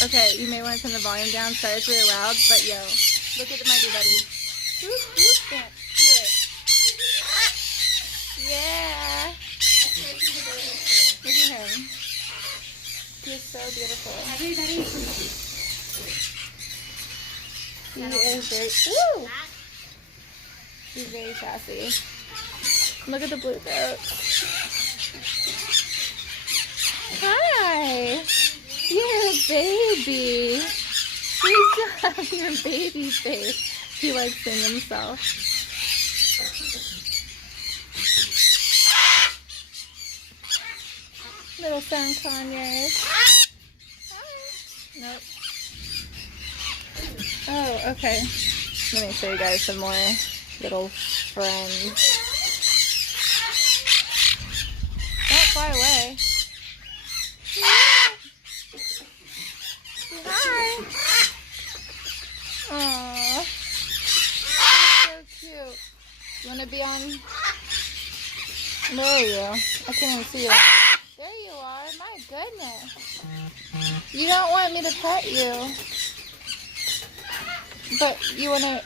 Okay, you may want to turn the volume down. Sorry it's really loud, but yo, look at my new buddy. Whoop, whoop, dance. Do it. Yeah. Look at him. He's so beautiful. He is very, woo! He's very sassy. Look at the blue goat. Hi! You're a baby. He's having your baby face. He likes seeing himself. Little sound Conyers. Nope. Oh, okay. Let me show you guys some more little friends. Don't fly away. Hi. Aww. So cute. You want to be on? Where are you? I can't even see you. There you are. My goodness. You don't want me to pet you. But you want to...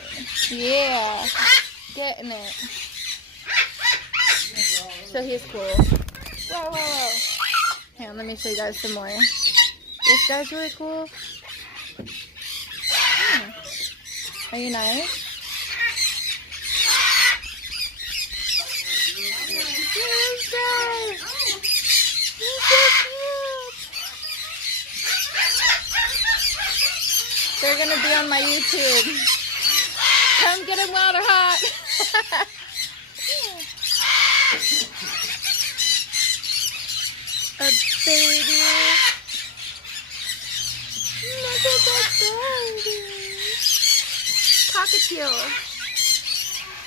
Yeah. Getting it. So he's cool. Whoa, whoa, whoa. Hang on, let me show you guys some more. This guy's really cool. Are you nice? He's so cute. They're gonna be on my YouTube. Come get him while they're hot. A baby. Look at that baby. Cockatiel.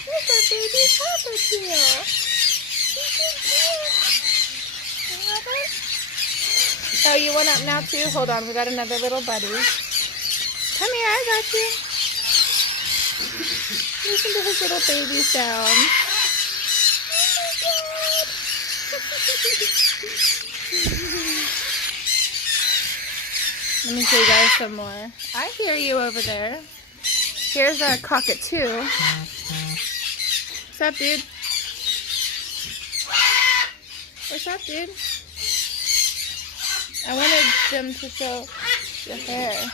Look at baby cockatiel. Oh, you went up now too? Hold on, we got another little buddy. Come here, I got you. Listen to his little baby sound. Let me show you guys some more. I hear you over there. Here's our cockatoo. What's up, dude? What's up, dude? I wanted them to show your hair.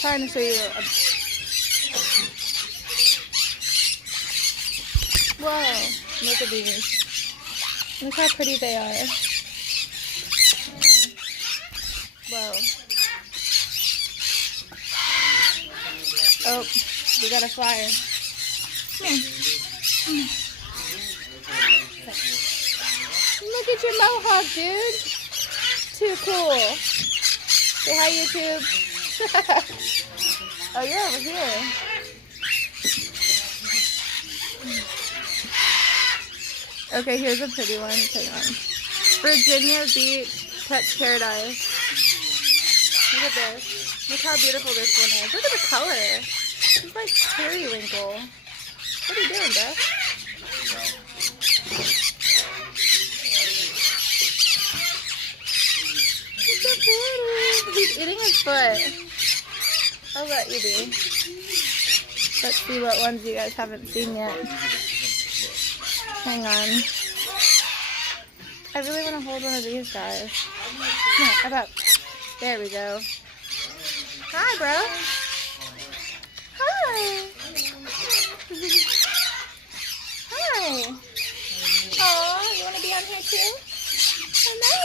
Trying to show you whoa, look at these. Look how pretty they are. Whoa. Oh, we got a flyer. Come here. Look at your mohawk, dude. Too cool. Say hi, YouTube. Oh, you're over here. Okay, here's a pretty one. Hang on. Virginia Beach Pet Paradise. Look at this. Look how beautiful this one is. Look at the color. It's like periwinkle. What are you doing, Beth? He's so pretty. He's eating his foot. I'll let you be. Let's see what ones you guys haven't seen yet. Hang on. I really want to hold one of these guys. Come on, up, up. There we go. Hi, bro. Hi. Hi. Aw, you want to be on here too? Hello.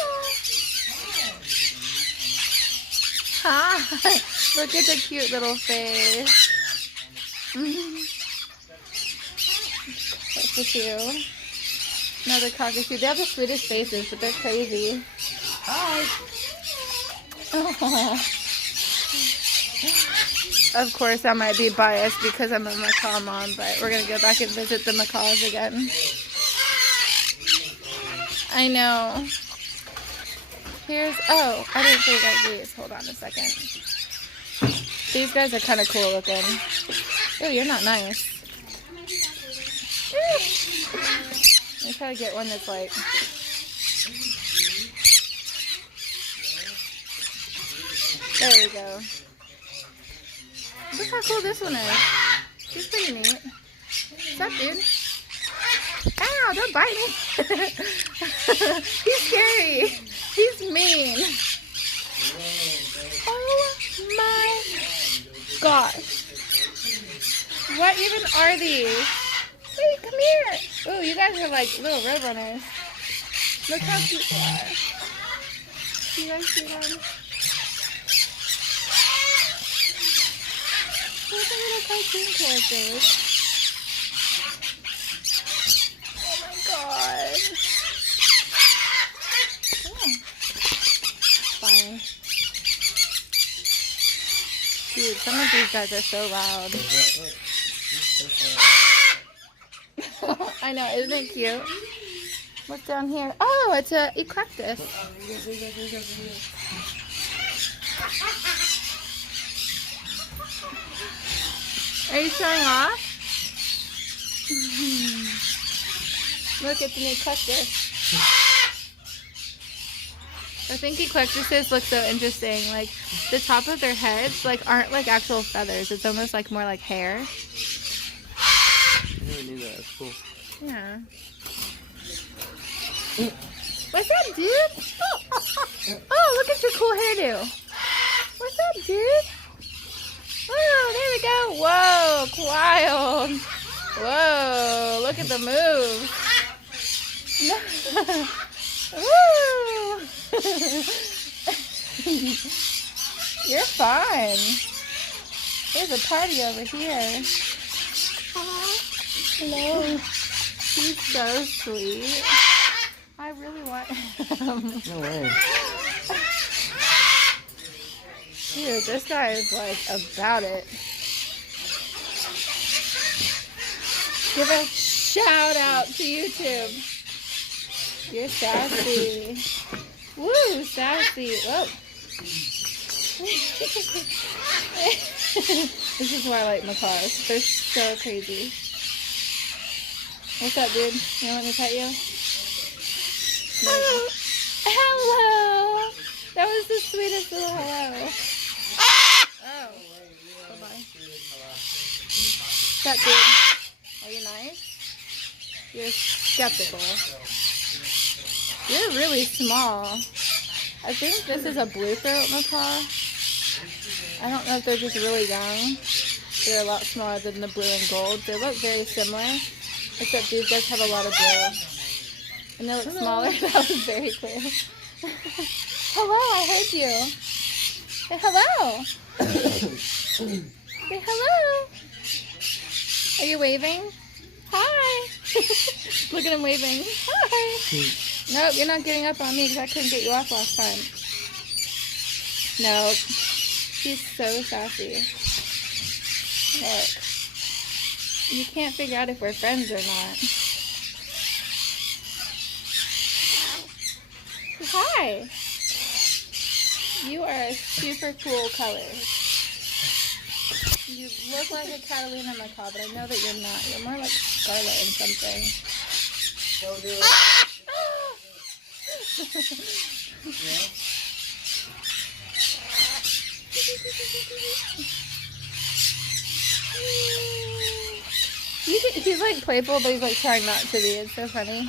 Hi. Look at the cute little face. Cockatoo. Another cockatoo. They have the sweetest faces, but they're crazy. Hi. Aww. Of course, I might be biased because I'm a macaw mom, but we're going to go back and visit the macaws again. I know. Here's, oh, I didn't show you guys these. Hold on a second. These guys are kind of cool looking. Oh, you're not nice. Let me try to get one that's like... There we go. Look how cool this one is. She's pretty neat. What's up, dude? Ow, don't bite me. He's scary. He's mean. Oh my gosh. What even are these? Hey, come here. Oh, you guys are like little road runners. Look how cute they are. Do you guys see them? Those are little cartoon characters. Oh my god. Oh. Fine. Dude, some of these guys are so loud. I know, isn't it cute? What's down here? Oh, it's a Eclectus. Are you showing off? Look, it's an Eclectus. I think Eclectuses look so interesting. Like, the top of their heads like aren't like actual feathers. It's almost like more like hair. I never knew that. That's cool. Yeah. What's up, dude? Oh, look at your cool hairdo. What's up, dude? Oh, there we go. Whoa, wild. Whoa, look at the move. Woo. You're fine. There's a party over here. Hello. He's so sweet. I really want him. No way. Dude, this guy is like about it. Give a shout out to YouTube. You're sassy. Woo, sassy. Whoa. This is why I like macaws. They're so crazy. What's up, dude? You want me to pet you? Hello. Hello. That was the sweetest little hello. Oh. Bye-bye. What's up, dude? Are you nice? You're skeptical. You're really small. I think this is a blue throat macaw. I don't know if they're just really young. They're a lot smaller than the blue and gold. They look very similar, except these guys have a lot of blue. And they look smaller. That was very clear. Hello, I heard you. Say hello. Say hello. Are you waving? Hi. Look at him waving. Hi. Nope, you're not getting up on me because I couldn't get you off last time. Nope. She's so sassy. Look. You can't figure out if we're friends or not. Hi. You are a super cool color. You look like a Catalina macaw, but I know that you're not. You're more like Scarlet and something. Don't do it. He's like playful, but he's like trying not to be. It's so funny.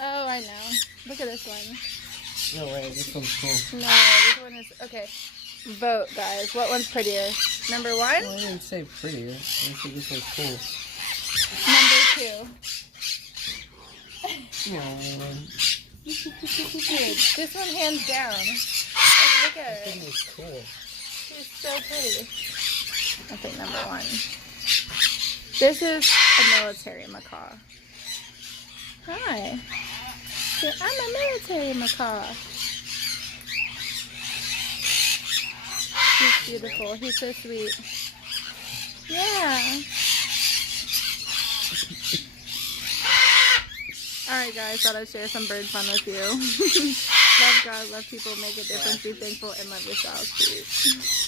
Oh, I know. Look at this one. No way, this one's cool. No, this one is... Okay. Vote, guys. What one's prettier? Number one? Well, I didn't say prettier. I think this one's cool. Number two. No. Dude, this one hands down. Like, look at This her. thing is cool. She's so pretty. I think number one. This is a military macaw. Hi. So I'm a military macaw. He's beautiful. He's so sweet. Yeah. Alright guys, thought I'd share some bird fun with you. Love God, love people, make a difference, be thankful, and love yourselves, please.